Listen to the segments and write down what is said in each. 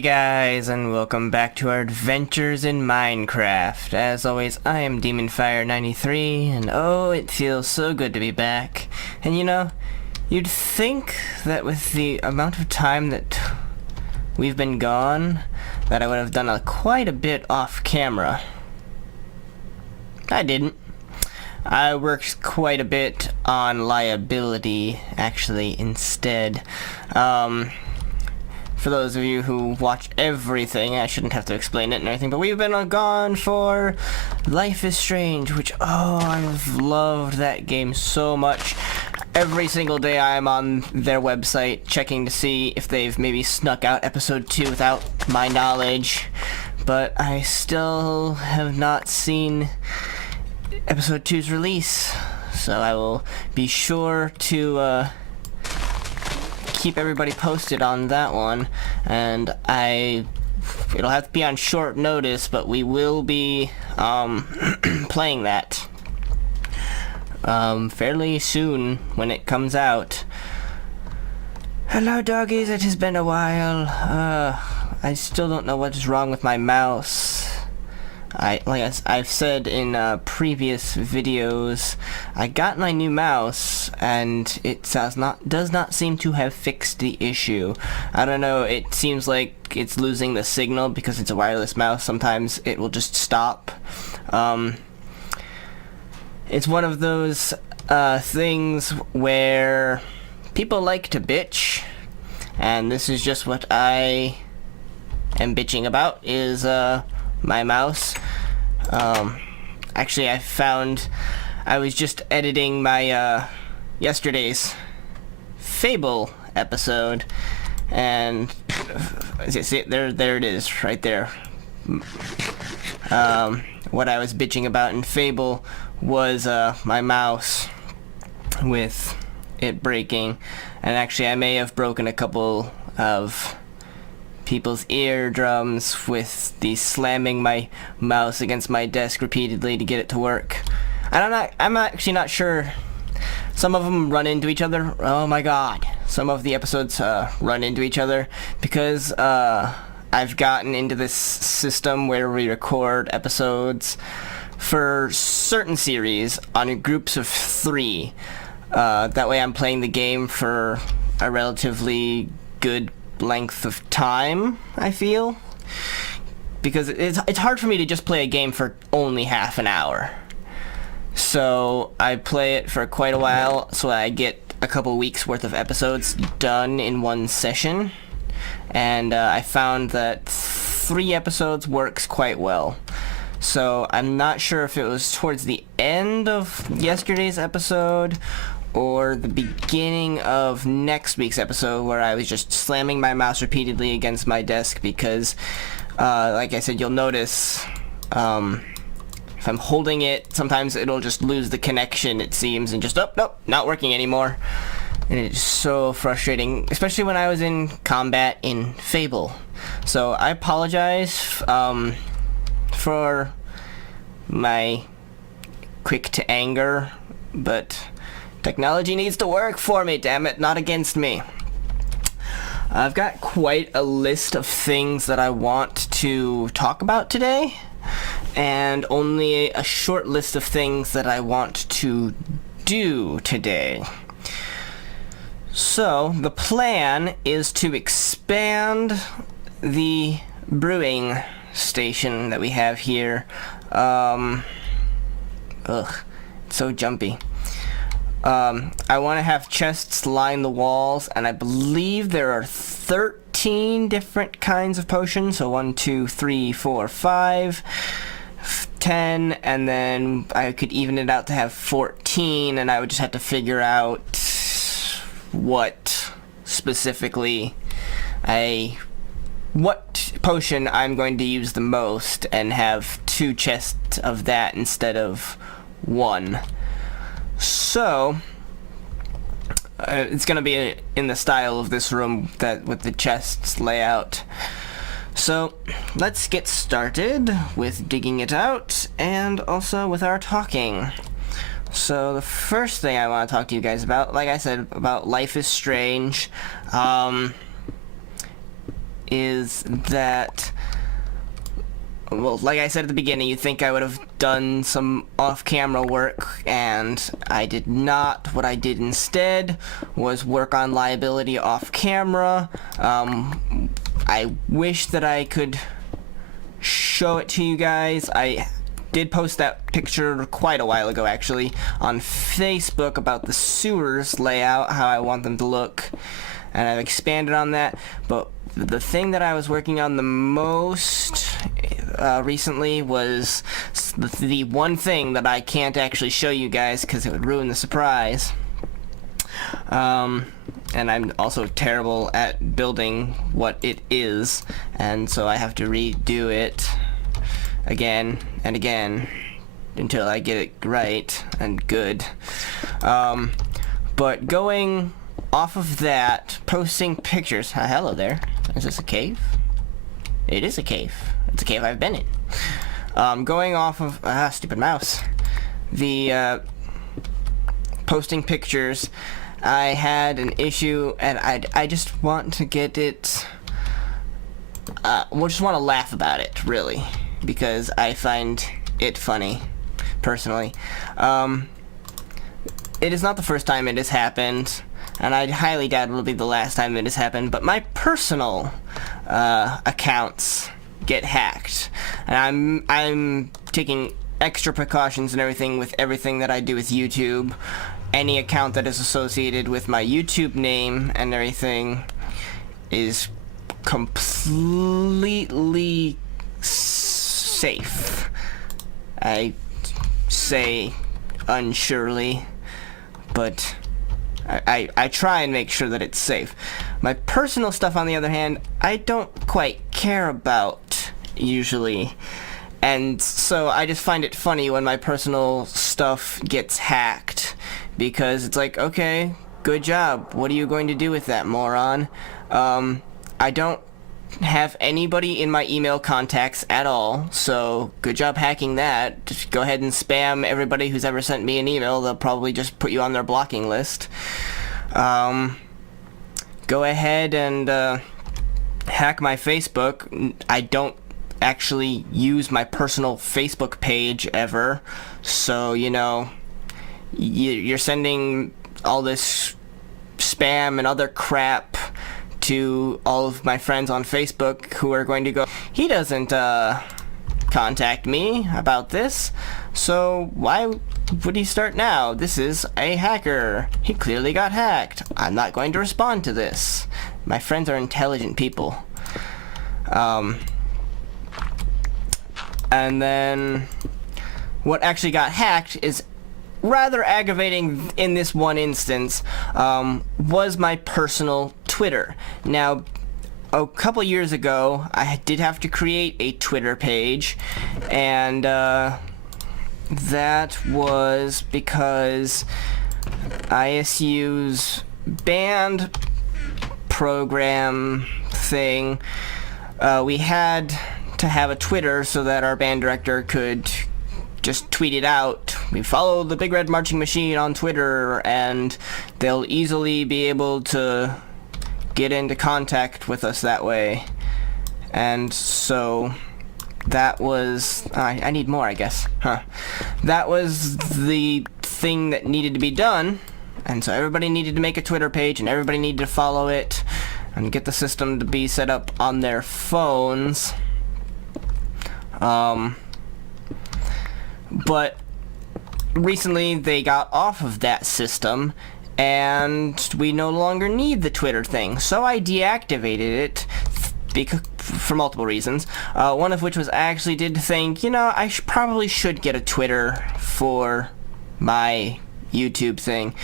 Hey guys, and welcome back to our adventures in Minecraft. As always, I am DemonFire93, and oh, it feels so good to be back. And you know, you'd think that with the amount of time that we've been gone, that I would have done quite a bit off camera. I didn't. I worked quite a bit on liability, actually, instead. For those of you who watch everything, I shouldn't have to explain it and everything, but we've been gone for Life is Strange, which, oh, I've loved that game so much. Every single day I am on their website checking to see if they've maybe snuck out episode 2 without my knowledge, but I still have not seen episode 2's release, so I will be sure to keep everybody posted on that one, and it'll have to be on short notice, but we will be playing that fairly soon when it comes out. Hello doggies, it has been a while. I still don't know what is wrong with my mouse. Like I've said in previous videos, I got my new mouse and it does not seem to have fixed the issue. I don't know, it seems like it's losing the signal because it's a wireless mouse. Sometimes it will just stop. It's one of those things where people like to bitch, and this is just what I am bitching about, is my mouse. Actually, I was just editing my yesterday's Fable episode, and see, there it is right there. What I was bitching about in Fable was my mouse with it breaking, and actually I may have broken a couple of people's eardrums with the slamming my mouse against my desk repeatedly to get it to work. I'm actually not sure. Some of them run into each other. Oh my god. Some of the episodes run into each other because I've gotten into this system where we record episodes for certain series on groups of 3. That way I'm playing the game for a relatively good length of time, I feel, because it's hard for me to just play a game for only half an hour. So I play it for quite a while, so I get a couple weeks worth of episodes done in one session, and I found that 3 episodes works quite well. So I'm not sure if it was towards the end of yesterday's episode or the beginning of next week's episode where I was just slamming my mouse repeatedly against my desk because, like I said, you'll notice if I'm holding it, sometimes it'll just lose the connection, it seems, and just, oh, nope, not working anymore. And it's so frustrating, especially when I was in combat in Fable. So I apologize for my quick to anger, but technology needs to work for me, damn it, not against me. I've got quite a list of things that I want to talk about today, and only a short list of things that I want to do today. So, the plan is to expand the brewing station that we have here. Ugh, it's so jumpy. I want to have chests line the walls, and I believe there are 13 different kinds of potions. So 1, 2, 3, 4, 5, 10, and then I could even it out to have 14, and I would just have to figure out what specifically what potion I'm going to use the most, and have 2 chests of that instead of 1. So it's gonna be in the style of this room, that with the chests layout. So let's get started with digging it out, and also with our talking. So the first thing I want to talk to you guys about, like I said, about Life is Strange. is that, well, like I said at the beginning, you'd think I would have done some off-camera work, and I did not. What I did instead was work on liability off-camera. I wish that I could show it to you guys. I did post that picture quite a while ago, actually, on Facebook about the sewers layout, how I want them to look, and I've expanded on that. But the thing that I was working on the most recently was the one thing that I can't actually show you guys because it would ruin the surprise. And I'm also terrible at building what it is, and so I have to redo it again and again until I get it right and good. But going off of that, posting pictures. Hello there. Is this a cave? It is a cave. It's a cave I've been in. Going off of stupid mouse. The posting pictures, I had an issue, and I just want to get it. Just want to laugh about it, really, because I find it funny, personally. It is not the first time it has happened, and I highly doubt it will be the last time it has happened, but my personal accounts get hacked, and I'm taking extra precautions and everything with everything that I do with YouTube. Any account that is associated with my YouTube name and everything is completely safe. I say unsurely, but I try and make sure that it's safe. My personal stuff, on the other hand, I don't quite care about, usually. And so I just find it funny when my personal stuff gets hacked, because it's like, okay, good job. What are you going to do with that, moron? I don't have anybody in my email contacts at all, so good job hacking that. Just go ahead and spam everybody who's ever sent me an email. They'll probably just put you on their blocking list. Go ahead and hack my Facebook. I don't actually use my personal Facebook page ever, so you know, you're sending all this spam and other crap to all of my friends on Facebook who are going to go, he doesn't contact me about this, so why would he start now? This is a hacker. He clearly got hacked. I'm not going to respond to this. My friends are intelligent people. And then what actually got hacked is rather aggravating in this one instance, was my personal Twitter. Now, a couple years ago, I did have to create a Twitter page, and that was because ISU's band program thing, we had to have a Twitter so that our band director could just tweet it out. We follow the Big Red Marching Machine on Twitter, and they'll easily be able to get into contact with us that way. And so that was, I need more, I guess. That was the thing that needed to be done, and so everybody needed to make a Twitter page, and everybody needed to follow it and get the system to be set up on their phones. But recently they got off of that system, and we no longer need the Twitter thing, so I deactivated it for multiple reasons, one of which was I actually did think, you know, I probably should get a Twitter for my YouTube thing.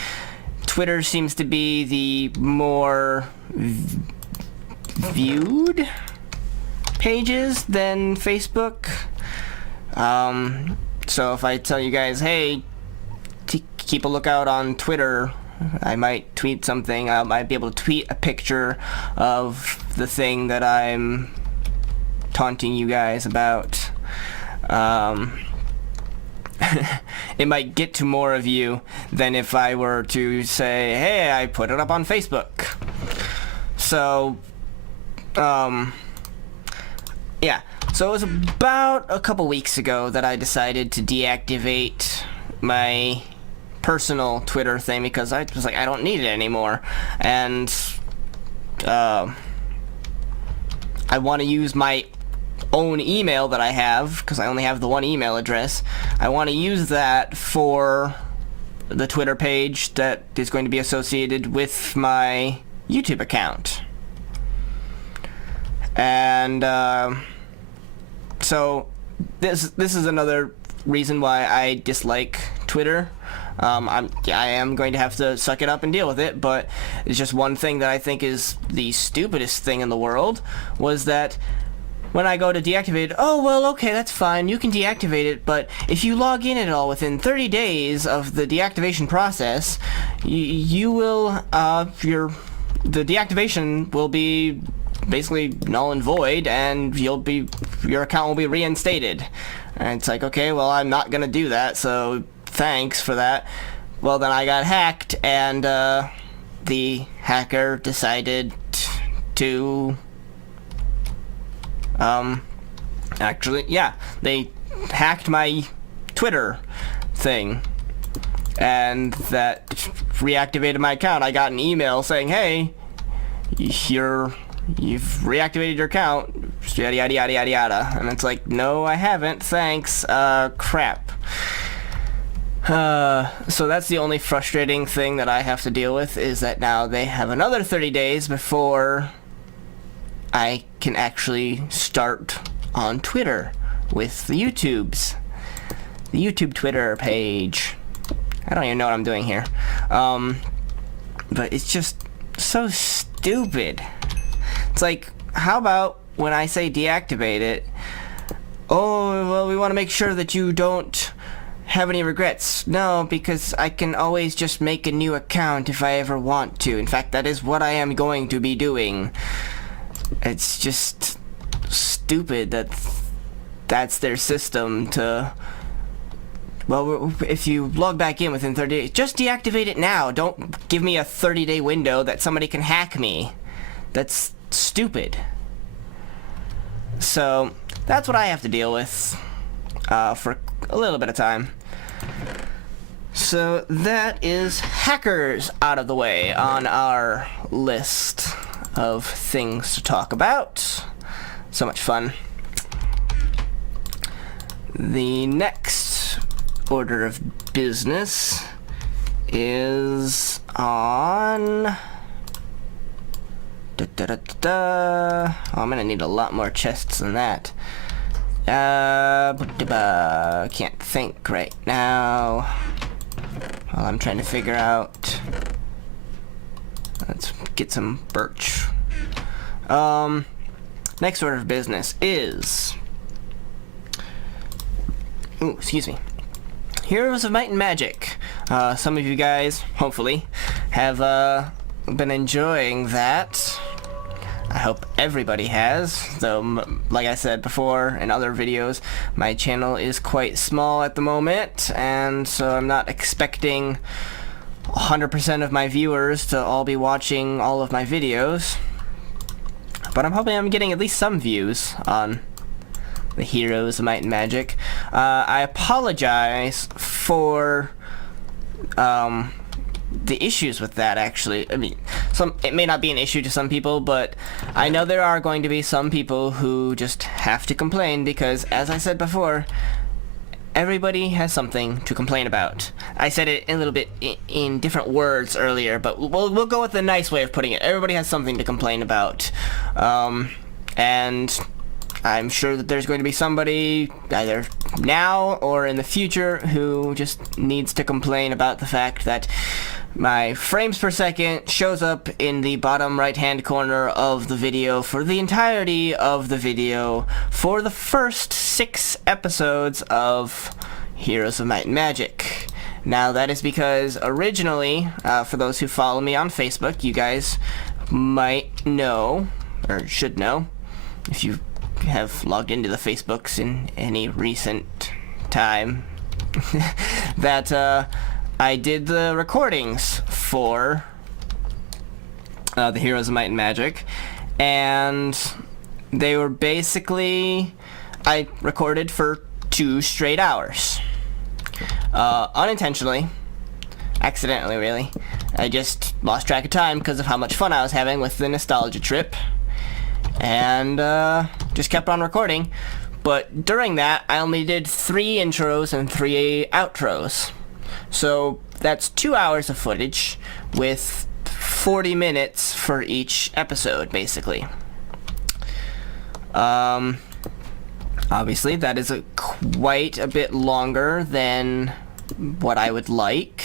Twitter seems to be the more viewed pages than Facebook. So if I tell you guys, hey, keep a lookout on Twitter, I might tweet something. I might be able to tweet a picture of the thing that I'm taunting you guys about. It might get to more of you than if I were to say, hey, I put it up on Facebook. So Yeah, so it was about a couple weeks ago that I decided to deactivate my personal Twitter thing because I was like, I don't need it anymore, and I want to use my own email that I have, because I only have the one email address. I want to use that for the Twitter page that is going to be associated with my YouTube account. And so this is another reason why I dislike Twitter. I am going to have to suck it up and deal with it, but it's just one thing that I think is the stupidest thing in the world, was that when I go to deactivate it, oh, well, okay, that's fine, you can deactivate it, but if you log in at all within 30 days of the deactivation process, you will, the deactivation will be basically null and void, and your account will be reinstated. And it's like, okay, well, I'm not gonna do that, so thanks for that. Well, then I got hacked, and the hacker decided to actually, yeah, they hacked my Twitter thing, and that reactivated my account. I got an email saying, hey, you've reactivated your account, yada yada yada yada yada. And it's like, no, I haven't, thanks. Crap. So that's the only frustrating thing that I have to deal with, is that now they have another 30 days before I can actually start on Twitter with the YouTube Twitter page. I don't even know what I'm doing here. But it's just so stupid. It's like, how about when I say deactivate it, oh, well, we want to make sure that you don't have any regrets. No, because I can always just make a new account if I ever want to. In fact, that is what I am going to be doing. It's just stupid that that's their system to... Well, if you log back in within 30 days, just deactivate it now. Don't give me a 30-day window that somebody can hack me. That's stupid. So that's what I have to deal with for a little bit of time. So that is hackers out of the way on our list of things to talk about. So much fun. The next order of business is on... Oh, I'm gonna need a lot more chests than that. Can't think right now. While I'm trying to figure out. Let's get some birch. Next order of business is... Ooh, excuse me. Heroes of Might and Magic. Some of you guys, hopefully, have been enjoying that. I hope everybody has, though, like I said before in other videos, my channel is quite small at the moment, and so I'm not expecting 100% of my viewers to all be watching all of my videos. But I'm hoping I'm getting at least some views on the Heroes of Might and Magic. I apologize for the issues with that, actually. I mean, it may not be an issue to some people, but I know there are going to be some people who just have to complain because, as I said before, everybody has something to complain about. I said it a little bit in different words earlier, but we'll go with the nice way of putting it. Everybody has something to complain about. And I'm sure that there's going to be somebody, either now or in the future, who just needs to complain about the fact that my frames per second shows up in the bottom right hand corner of the video for the entirety of the video for the first 6 episodes of Heroes of Might and Magic. Now that is because originally, for those who follow me on Facebook, you guys might know, or should know, if you have logged into the Facebooks in any recent time, that I did the recordings for the Heroes of Might and Magic, and they were basically, I recorded for 2 straight hours. Unintentionally, accidentally really. I just lost track of time because of how much fun I was having with the nostalgia trip, and just kept on recording. But during that, I only did 3 intros and 3 outros. So that's 2 hours of footage with 40 minutes for each episode, basically. Obviously, that is quite a bit longer than what I would like.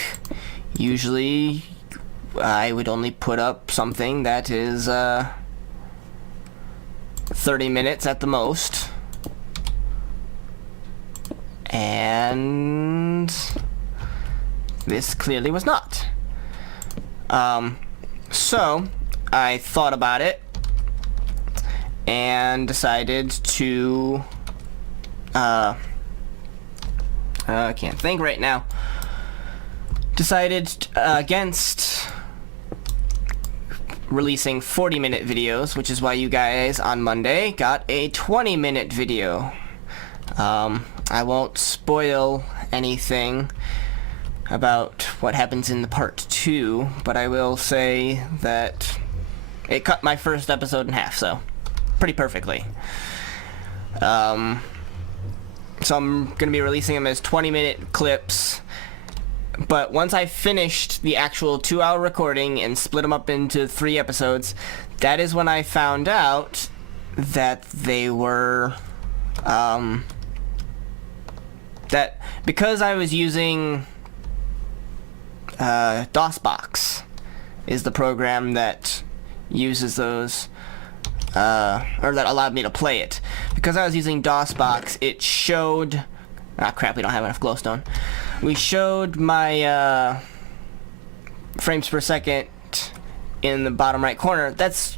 Usually, I would only put up something that is 30 minutes at the most. And this clearly was not. So I thought about it and decided to I can't think right now. Decided against releasing 40-minute videos, which is why you guys on Monday got a 20-minute video. I won't spoil anything about what happens in the part 2, but I will say that it cut my first episode in half, so pretty perfectly. So I'm going to be releasing them as 20-minute clips, but once I finished the actual 2-hour recording and split them up into 3 episodes, that is when I found out that they were, that because I was using DOSBox is the program that uses those, or that allowed me to play it. Because I was using DOSBox, it showed, crap, we don't have enough glowstone. We showed my frames per second in the bottom right corner. That's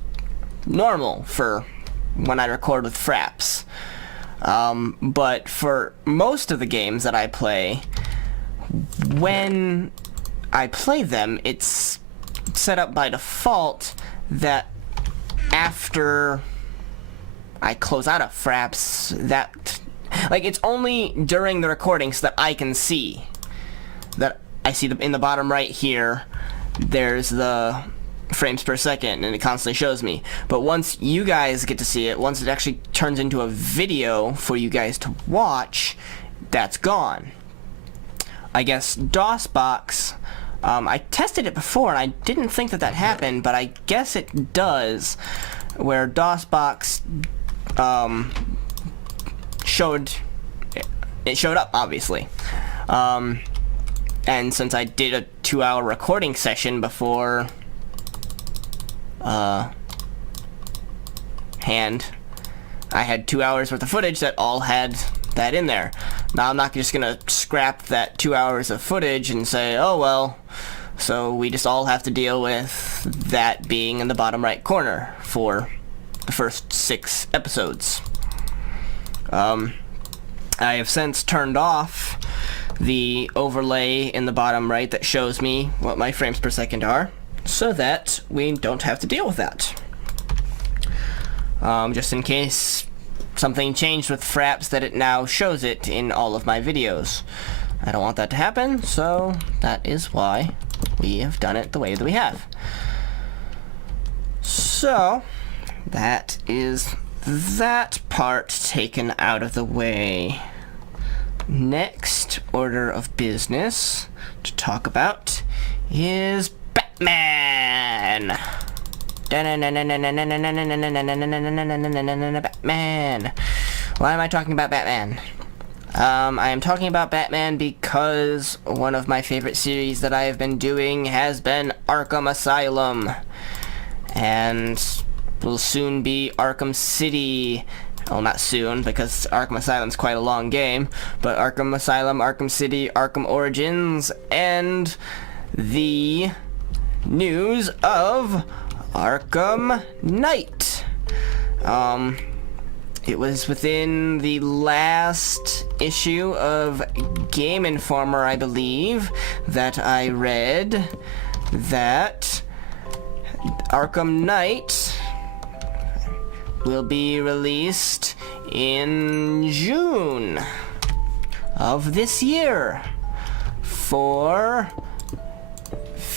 normal for when I record with Fraps. But for most of the games that I play, when I play them, it's set up by default that after I close out of Fraps, that, like, it's only during the recordings that I can see. That I see in the bottom right here, there's the frames per second, and it constantly shows me. But once you guys get to see it, once it actually turns into a video for you guys to watch, that's gone. I guess DOSBox, I tested it before and I didn't think that happened, but I guess it does, where DOSBox showed up, obviously. And since I did a 2-hour recording session before hand, I had 2 hours worth of footage that all had that in there. Now I'm not just gonna scrap that 2 hours of footage and say, oh well, so we just all have to deal with that being in the bottom right corner for the first 6 episodes. I have since turned off the overlay in the bottom right that shows me what my frames per second are, so that we don't have to deal with that. Just in case something changed with Fraps that it now shows it in all of my videos. I don't want that to happen, so that is why we have done it the way that we have. So, that is that part taken out of the way. Next order of business to talk about is Batman. Batman. Why am I talking about Batman? I am talking about Batman because one of my favorite series that I have been doing has been Arkham Asylum, and will soon be Arkham City. Well, not soon, because Arkham Asylum's quite a long game, but Arkham Asylum, Arkham City, Arkham Origins, and the news of Arkham Knight. It was within the last issue of Game Informer, I believe, that I read that Arkham Knight will be released in June of this year for...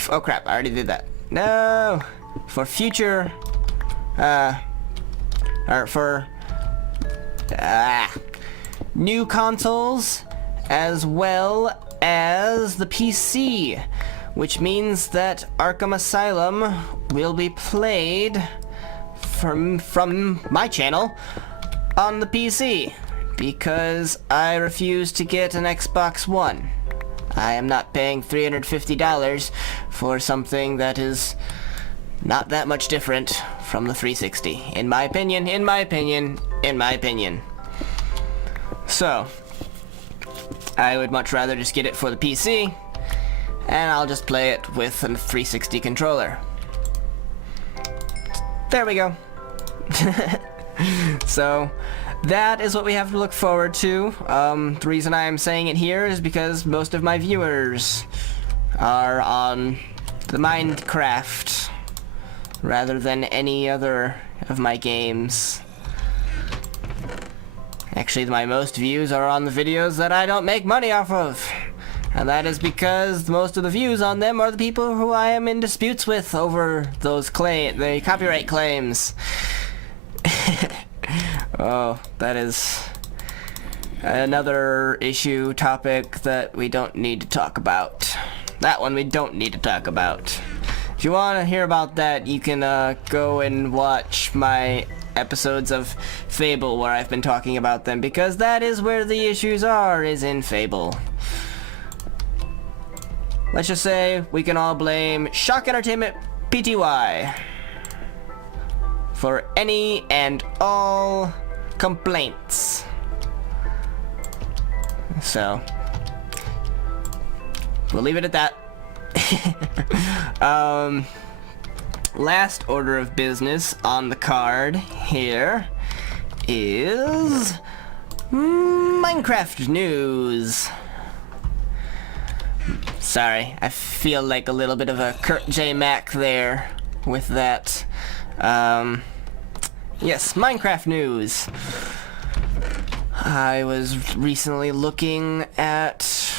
Oh crap, I already did that. No! For future... new consoles as well as the PC, which means that Arkham Asylum will be played from my channel on the PC, because I refuse to get an Xbox One. I am not paying $350 for something that is not that much different from the 360, in my opinion, in my opinion, in my opinion. So, I would much rather just get it for the PC, and I'll just play it with a 360 controller. There we go. So, that is what we have to look forward to. The reason I am saying it here is because most of my viewers are on the Minecraft rather than any other of my games. Actually, my most views are on the videos that I don't make money off of. And that is because most of the views on them are the people who I am in disputes with over those the copyright claims. Oh, that is another topic that we don't need to talk about. That one we don't need to talk about. If you want to hear about that, you can go and watch my episodes of Fable where I've been talking about them, because that is where the issues are, is in Fable. Let's just say we can all blame Shock Entertainment Pty for any and all complaints. So, we'll leave it at that. Last order of business on the card here is Minecraft news. Sorry, I feel like a little bit of a Kurt J. Mac there with that. Yes, Minecraft news. I was recently looking at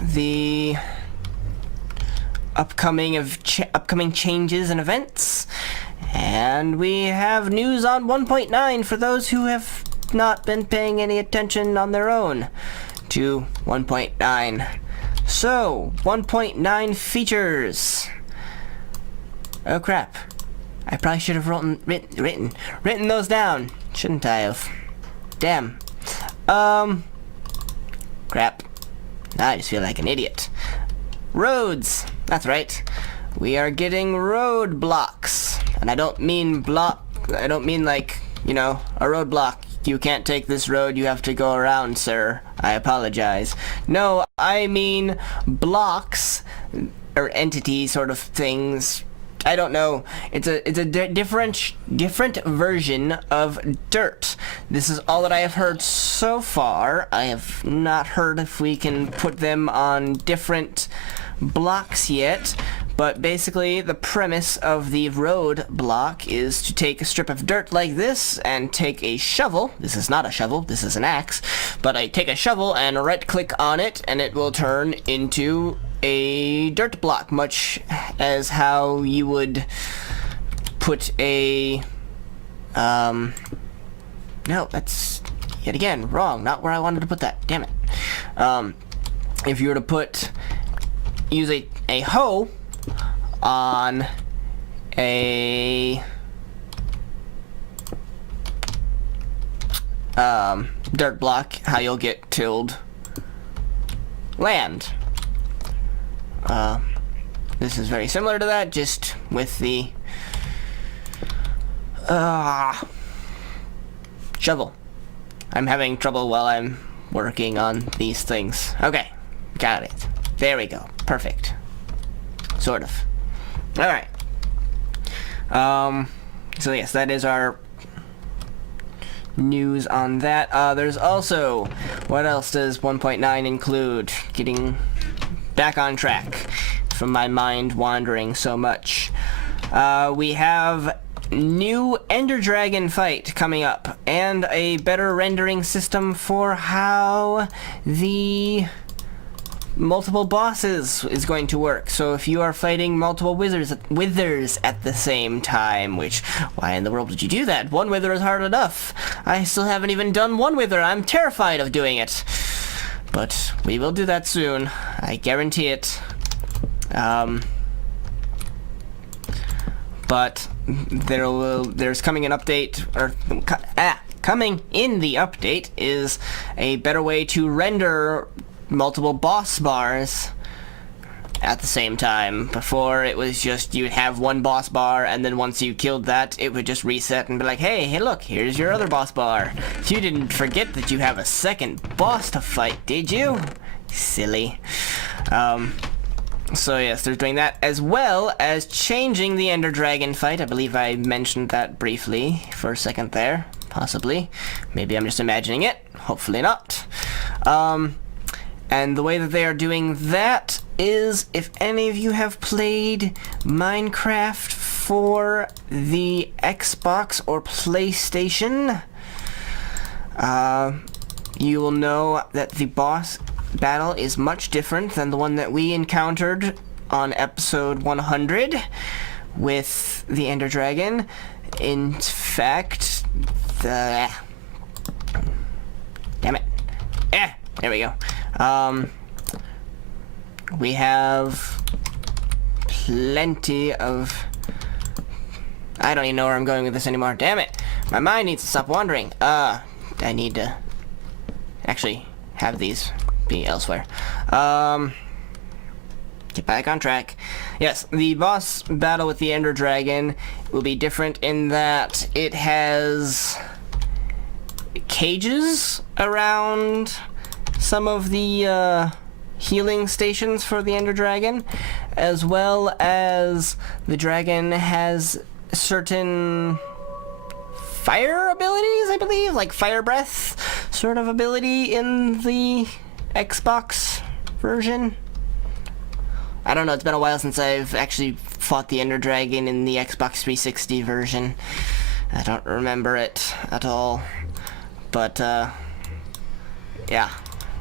the upcoming changes and events, and we have news on 1.9 for those who have not been paying any attention on their own to 1.9. So, 1.9 features. Oh crap. I probably should have written those down. Shouldn't I have? Damn. Crap. Now I just feel like an idiot. Roads. That's right. We are getting road blocks. And I don't mean like, you know, a roadblock. You can't take this road, you have to go around, sir. I apologize. No, I mean blocks, or entity sort of things. I don't know. It's a different version of dirt. This is all that I have heard so far. I have not heard if we can put them on different blocks yet. But basically, the premise of the road block is to take a strip of dirt like this and take a shovel. This is not a shovel, this is an axe. But I take a shovel and right-click on it, and it will turn into a dirt block, much as how you would put a... No, that's, yet again, wrong. Not where I wanted to put that. Damn it. If you were to use a hoe on a dirt block, how you'll get tilled land. This is very similar to that, just with the shovel. I'm having trouble while I'm working on these things. Okay, got it. There we go. Perfect. Sort of. Alright. So yes, that is our news on that. There's also, what else does 1.9 include? Getting back on track from my mind wandering so much. We have new Ender Dragon fight coming up, and a better rendering system for how the multiple bosses is going to work. So if you are fighting multiple withers at the same time, which, why in the world would you do that? One wither is hard enough. I still haven't even done one wither. I'm terrified of doing it. But we will do that soon. I guarantee it. But there's coming an update, or coming in the update is a better way to render multiple boss bars at the same time. Before, it was just you'd have one boss bar, and then once you killed that, it would just reset and be like, hey look, here's your other boss bar. You didn't forget that you have a second boss to fight, did you? Silly. So yes, they're doing that, as well as changing the Ender Dragon fight. I believe I mentioned that briefly for a second there, possibly. Maybe I'm just imagining it. Hopefully not. And the way that they are doing that is, if any of you have played Minecraft for the Xbox or PlayStation, you will know that the boss battle is much different than the one that we encountered on episode 100 with the Ender Dragon. In fact, damn it. There we go. We have plenty of... I don't even know where I'm going with this anymore. Damn it. My mind needs to stop wandering. I need to actually have these be elsewhere. Get back on track. Yes, the boss battle with the Ender Dragon will be different in that it has cages around some of the healing stations for the Ender Dragon, as well as the dragon has certain fire abilities, I believe, like fire breath sort of ability in the Xbox version. I don't know, it's been a while since I've actually fought the Ender Dragon in the Xbox 360 version. I don't remember it at all. But, yeah.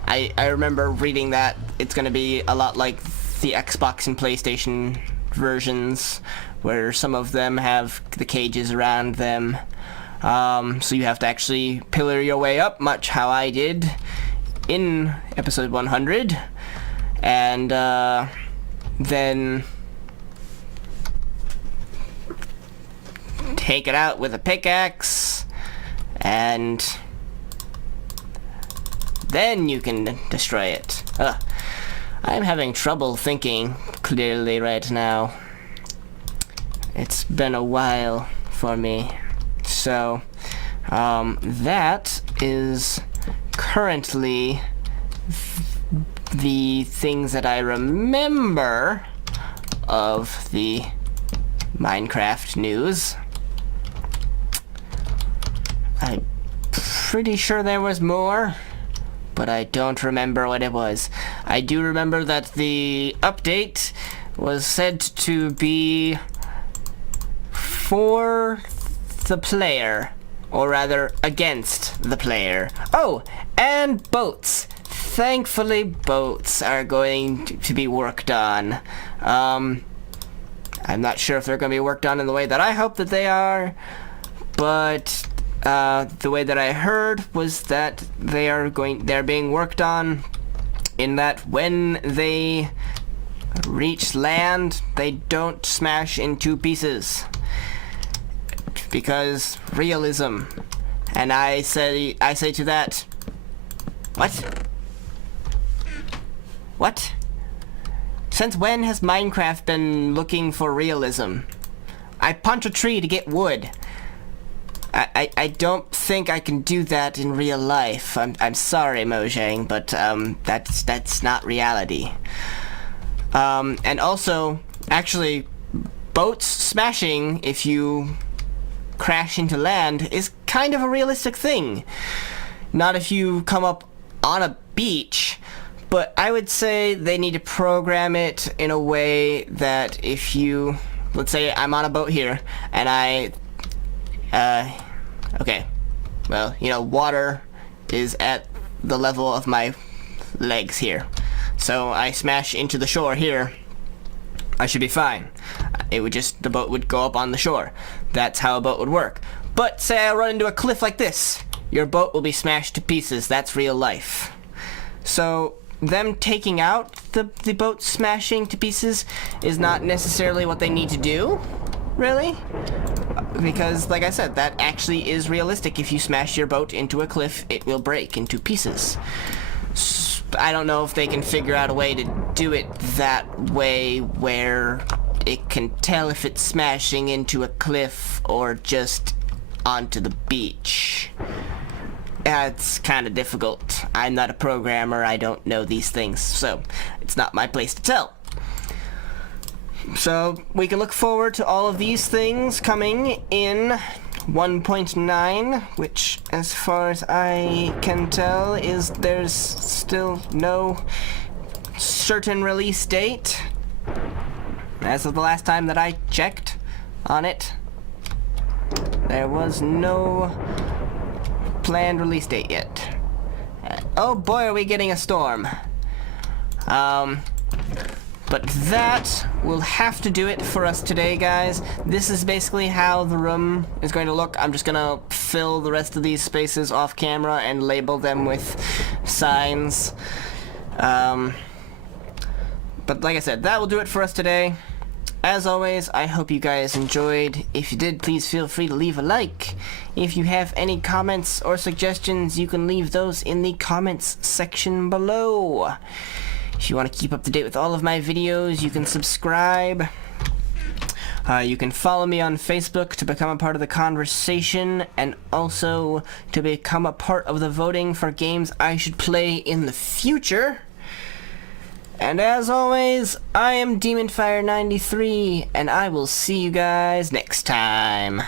I remember reading that it's going to be a lot like the Xbox and PlayStation versions, where some of them have the cages around them. So you have to actually pillar your way up, much how I did in episode 100. And, then take it out with a pickaxe, and then you can destroy it. I'm having trouble thinking clearly right now. It's been a while for me. So, that is currently the things that I remember of the Minecraft news. I'm pretty sure there was more, but I don't remember what it was. I do remember that the update was said to be for the player, or rather against the player. Oh, and boats. Thankfully, boats are going to be worked on. I'm not sure if they're going to be worked on in the way that I hope that they are, but the way that I heard was that they're being worked on in that when they reach land, they don't smash in two pieces. Because realism. And I say to that, what? What? Since when has Minecraft been looking for realism? I punch a tree to get wood. I don't think I can do that in real life. I'm sorry, Mojang, but that's not reality. And also, actually, boats smashing if you crash into land is kind of a realistic thing. Not if you come up on a beach. But I would say they need to program it in a way that if you, let's say I'm on a boat here, and I Okay. Well, you know, water is at the level of my legs here. So I smash into the shore here. I should be fine. The boat would go up on the shore. That's how a boat would work. But say I run into a cliff like this. Your boat will be smashed to pieces. That's real life. So them taking out the boat smashing to pieces is not necessarily what they need to do, really. Because, like I said, that actually is realistic. If you smash your boat into a cliff, it will break into pieces. I don't know if they can figure out a way to do it that way where it can tell if it's smashing into a cliff or just onto the beach. It's kind of difficult. I'm not a programmer. I don't know these things, so it's not my place to tell. So we can look forward to all of these things coming in 1.9, which, as far as I can tell, there's still no certain release date. As of the last time that I checked on it, there was no planned release date yet. Oh boy, are we getting a storm. But that will have to do it for us today, guys. This is basically how the room is going to look. I'm just gonna fill the rest of these spaces off camera and label them with signs. But like I said, that will do it for us today. As always, I hope you guys enjoyed. If you did, please feel free to leave a like. If you have any comments or suggestions, you can leave those in the comments section below. If you want to keep up to date with all of my videos, you can subscribe. You can follow me on Facebook to become a part of the conversation, and also to become a part of the voting for games I should play in the future. And as always, I am DemonFire93, and I will see you guys next time.